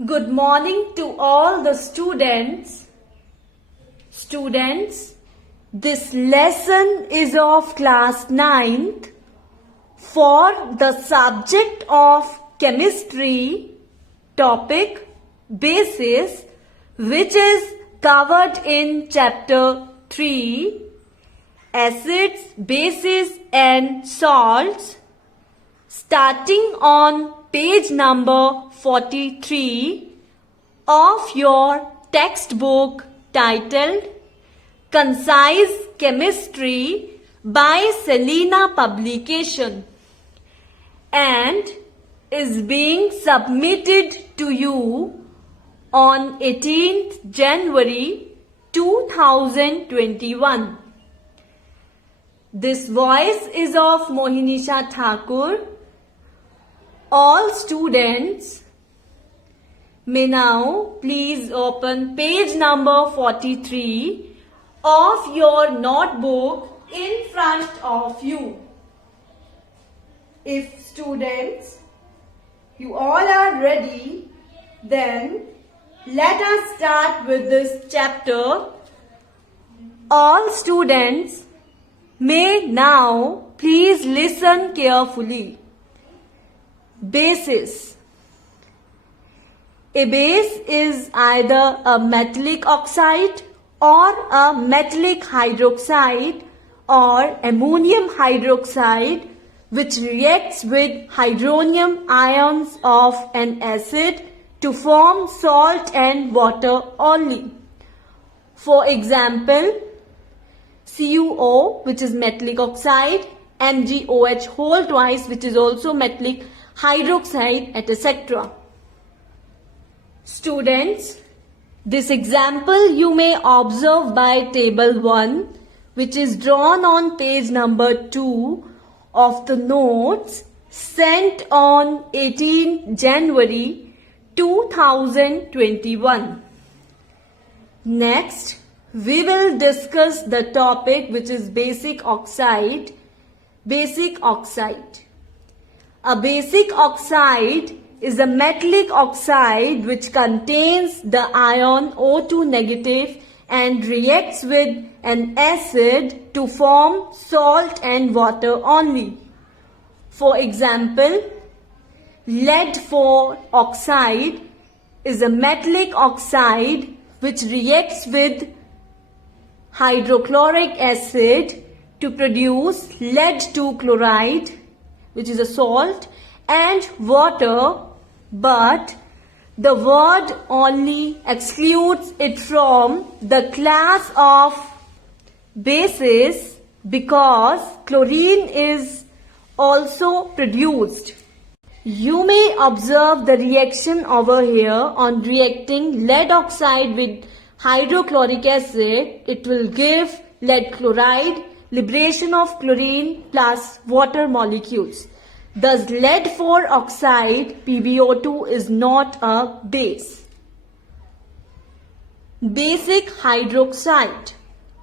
Good morning to all the students. Students, this lesson is of class 9th for the subject of chemistry, topic basis, which is covered in chapter 3, acids, bases and salts, starting on page number 43 of your textbook titled Concise Chemistry by Selena Publication, and is being submitted to you on 18th January 2021. This voice is of Mohinisha Thakur. All students may now please open page number 43 of your notebook in front of you. If students, you all are ready, then let us start with this chapter. All students may now please listen carefully. Bases. A base is either a metallic oxide or a metallic hydroxide or ammonium hydroxide, which reacts with hydronium ions of an acid to form salt and water only. For example, CuO, which is metallic oxide, MgOH whole twice, which is also metallic hydroxide, etc. Students, this example you may observe by table 1, which is drawn on page number 2 of the notes sent on 18 January 2021. Next, we will discuss the topic which is basic oxide. Basic oxide. A basic oxide is a metallic oxide which contains the ion O2 negative and reacts with an acid to form salt and water only. For example, lead 4 oxide is a metallic oxide which reacts with hydrochloric acid to produce lead 2 chloride, which is a salt, and water, but the word only excludes it from the class of bases because chlorine is also produced. You may observe the reaction over here. On reacting lead oxide with hydrochloric acid, it will give lead chloride, liberation of chlorine plus water molecules. Thus, lead 4 oxide PbO2 is not a base. Basic hydroxide.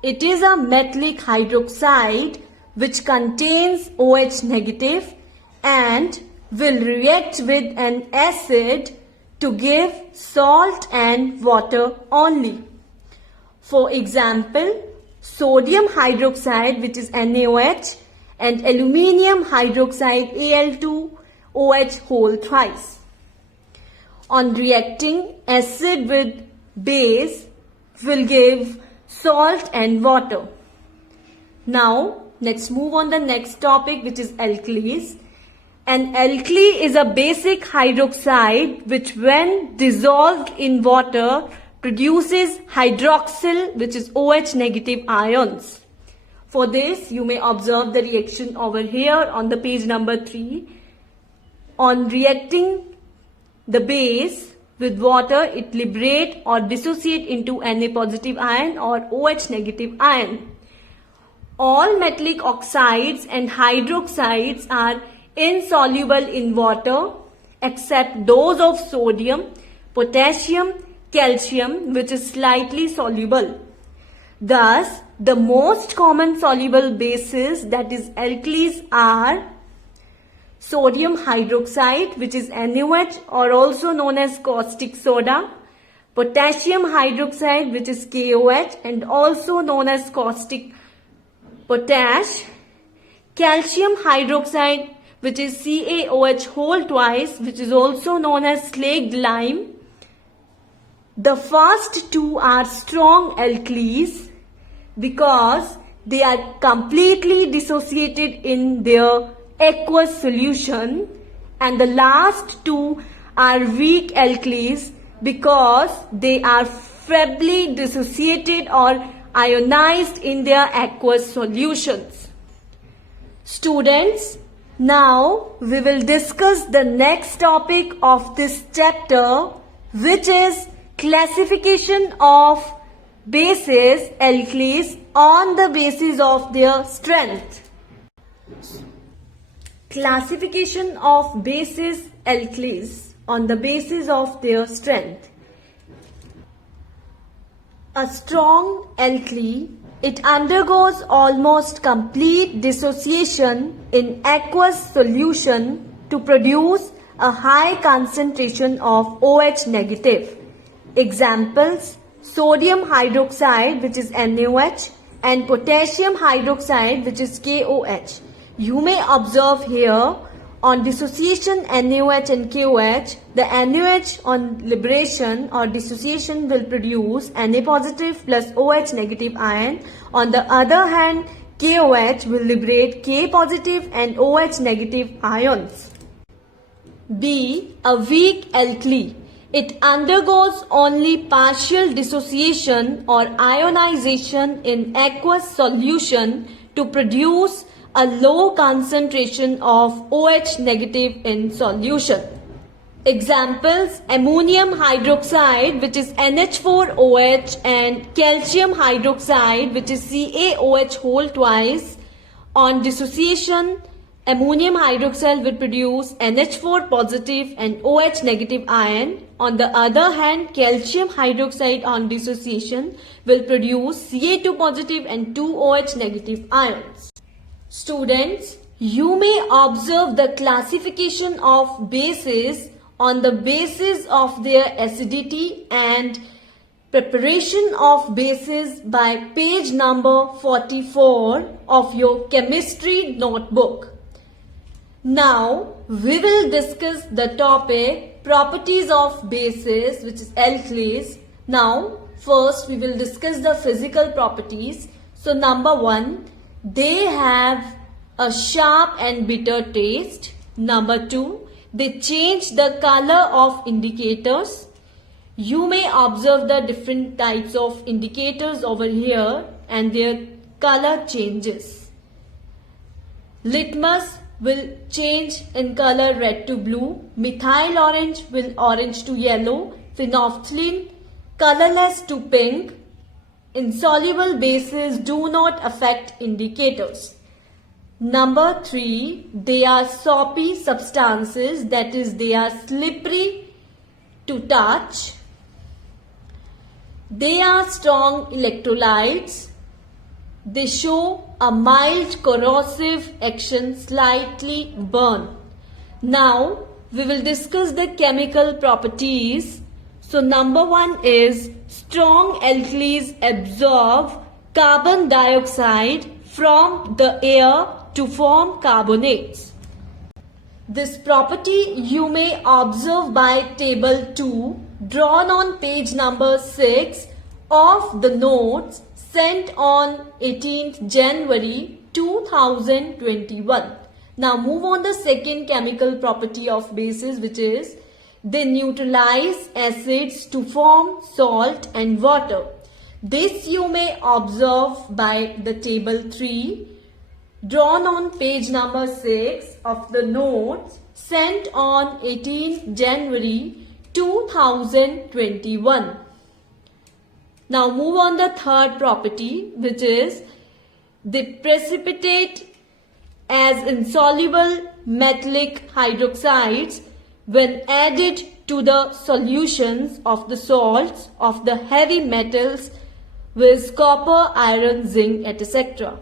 It is a metallic hydroxide which contains OH negative and will react with an acid to give salt and water only. For example, sodium hydroxide, which is NaOH, and aluminium hydroxide Al2OH whole thrice. On reacting, acid with base will give salt and water. Now, let's move on the next topic, which is alkalis. An alkali is a basic hydroxide which, when dissolved in water, produces hydroxyl, which is OH negative ions. For this, you may observe the reaction over here on the page number 3. On reacting the base with water, it liberate or dissociate into Na positive ion or OH negative ion. All metallic oxides and hydroxides are insoluble in water except those of sodium, potassium, calcium, which is slightly soluble. Thus, the most common soluble bases, that is alkalis, are sodium hydroxide, which is NaOH or also known as caustic soda, potassium hydroxide, which is KOH and also known as caustic potash, calcium hydroxide, which is CaOH whole twice, which is also known as slaked lime. The first two are strong alkalis because they are completely dissociated in their aqueous solution, and the last two are weak alkalis because they are feebly dissociated or ionized in their aqueous solutions. Students, now we will discuss the next topic of this chapter, which is classification of bases, alkalis, on the basis of their strength. Classification of bases, alkalis, on the basis of their strength. A strong alkali, it undergoes almost complete dissociation in aqueous solution to produce a high concentration of OH negative. Examples: sodium hydroxide, which is NaOH, and potassium hydroxide, which is KOH. You may observe here on dissociation NaOH and KOH, the NaOH on liberation or dissociation will produce Na positive plus OH negative ion. On the other hand, KOH will liberate K positive and OH negative ions. B. A weak alkali. It undergoes only partial dissociation or ionization in aqueous solution to produce a low concentration of OH negative in solution. Examples: ammonium hydroxide, which is NH4OH, and calcium hydroxide, which is CaOH whole twice. On dissociation, ammonium hydroxide will produce NH4 positive and OH negative ion. On the other hand, calcium hydroxide on dissociation will produce Ca2 positive and 2 OH negative ions. Students, you may observe the classification of bases on the basis of their acidity and preparation of bases by page number 44 of your chemistry notebook. Now, we will discuss the topic properties of bases, which is alkalis. Now, first we will discuss the physical properties. So, number one, they have a sharp and bitter taste. Number two, they change the color of indicators. You may observe the different types of indicators over here and their color changes. Litmus will change in color red to blue. Methyl orange will orange to yellow. Phenolphthalein colorless to pink. Insoluble bases do not affect indicators. Number 3, they are soapy substances, that is, they are slippery to touch. They are strong electrolytes. They show a mild corrosive action, slightly burn. Now, we will discuss the chemical properties. So, number 1 is strong alkalis absorb carbon dioxide from the air to form carbonates. This property you may observe by table 2 drawn on page number 6 of the notes sent on 18th January 2021. Now move on the second chemical property of bases, which is they neutralize acids to form salt and water. This you may observe by the table 3 drawn on page number 6 of the notes sent on 18th January 2021. Now move on the third property, which is they precipitate as insoluble metallic hydroxides when added to the solutions of the salts of the heavy metals with copper, iron, zinc, etc.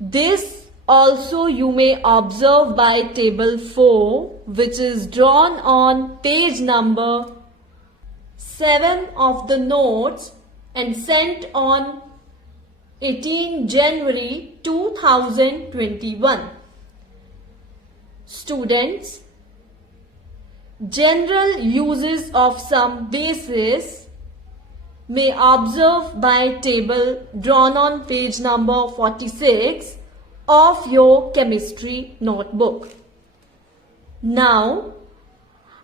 This Also, you may observe by table 4, which is drawn on page number 7 of the notes and sent on 18 January 2021. Students, general uses of some bases may observe by table drawn on page number 46 of your chemistry notebook. Now,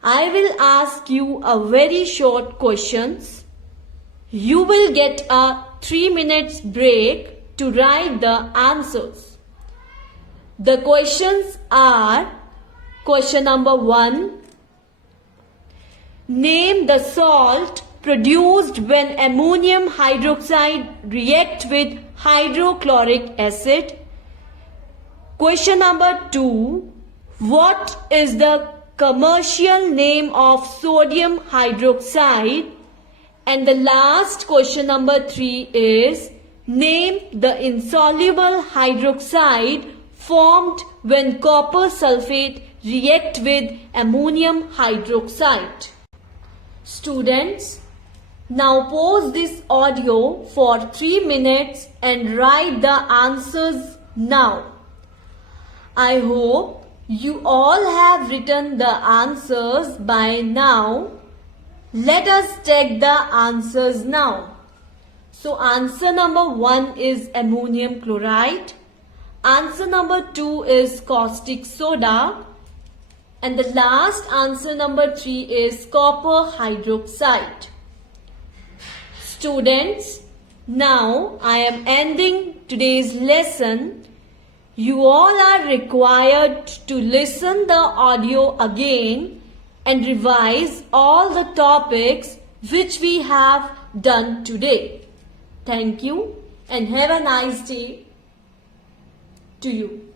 I will ask you a very short questions. You will get a 3 minutes break to write the answers. The questions are: question number 1. Name the salt produced when ammonium hydroxide reacts with hydrochloric acid. Question number 2. What is the commercial name of sodium hydroxide? And the last question number 3 is: name the insoluble hydroxide formed when copper sulfate reacts with ammonium hydroxide. Students, now pause this audio for 3 minutes and write the answers now. I hope you all have written the answers by now. Let us check the answers now. So answer number 1 is ammonium chloride. Answer number 2 is caustic soda. And the last answer number 3 is copper hydroxide. Students, now I am ending today's lesson. You all are required to listen the audio again and revise all the topics which we have done today. Thank you and have a nice day to you.